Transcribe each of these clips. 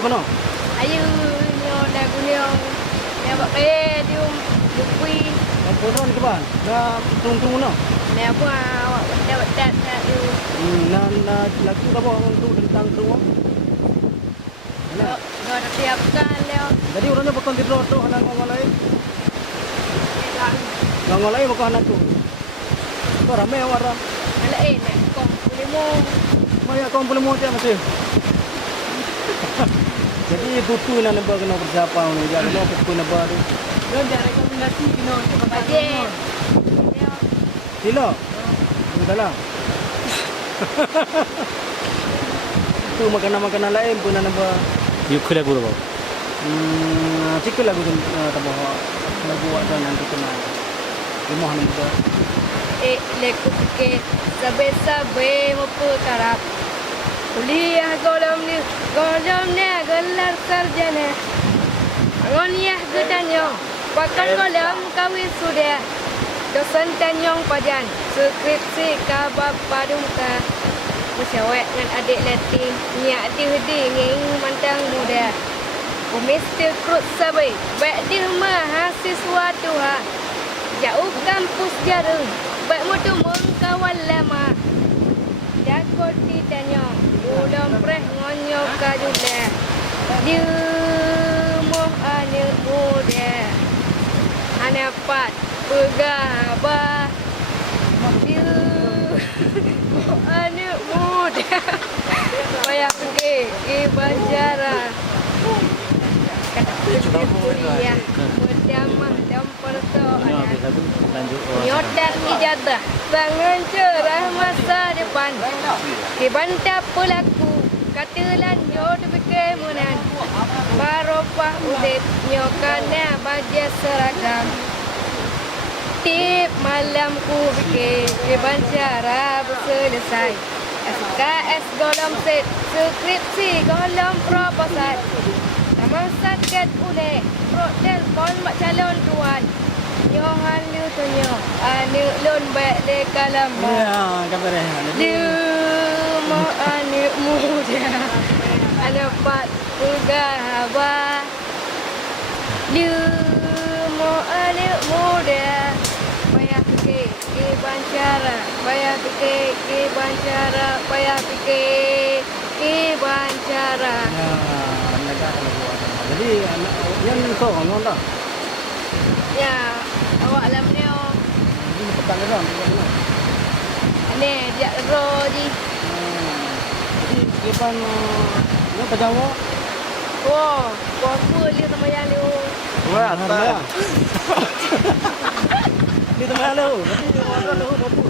kono. Ayu nyo dah gulio. Ya bak dium dukui. Kono ni kaban. Na tung no. Ne apa awak dah tu. Na lagu ka po ang tentang tuwa. Dah siapkan leo. Jadi urangnya bakal didroto hanang ngolai. Ngolai bakal hanang tu. Ko rame wara. Ala nek kong limo. Maya kumpul mo dia masih. Jadi buku na naba kena bersiapa ni. Jadi no buku na baru. Don dah rekomendasi kena bajet. Silo. Dalam. Tu makanan lain pun na naba. Yuk lagu ba? Cikgu lagu tu tabo lagu ada nanti kena. Imoh namba. Leku fikir sabe-sabe memperkarap kuliah golong ni gelar sarjana angoniah gedanyong pakar golong kawin sudah dosen tanyong pajan skripsi kabab padumka musyawat dengan adik latin niat dihudi nging mantang muda Mr. Krut sabai baik di mahasiswa tuha jauh kampus jarum baik mutu mengkawan lama dakot ditanya ulang preh ngonyo kajulah dia moh ane muda ane pat pegaba dia moh ane muda payah pergi ke Banjara kuliah berdamah dan persoalan nyodar ijazah sangat cerah masa depan dibantah pelaku katalan nyod berkemunan baropah udit nyokana baja seragam tip malamku fikir di Banjara berselesai SKS golong set skripsi golong proposal Tamasat ket ule protest pon mak calon tuan Yohan lu tunyo anu lon baik de kalam Ya, kabar lu mo anu muda ana pat pegahaba lu mo anu muda payah fikir ke Banjara payah fikir ke Banjara payah fikir ke Banjara Jadi yang kau ngomong dah. ya awak alam ni oh Ini petang dah. ni dia roji Jadi depan ni pejawa. oh apa dia sama yang ni oh Wah, tak. Ni teman lu. Berarti orang lu bopu.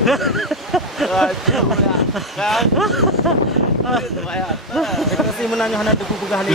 Kan. Terima kasih menanya hana duku pegah ni.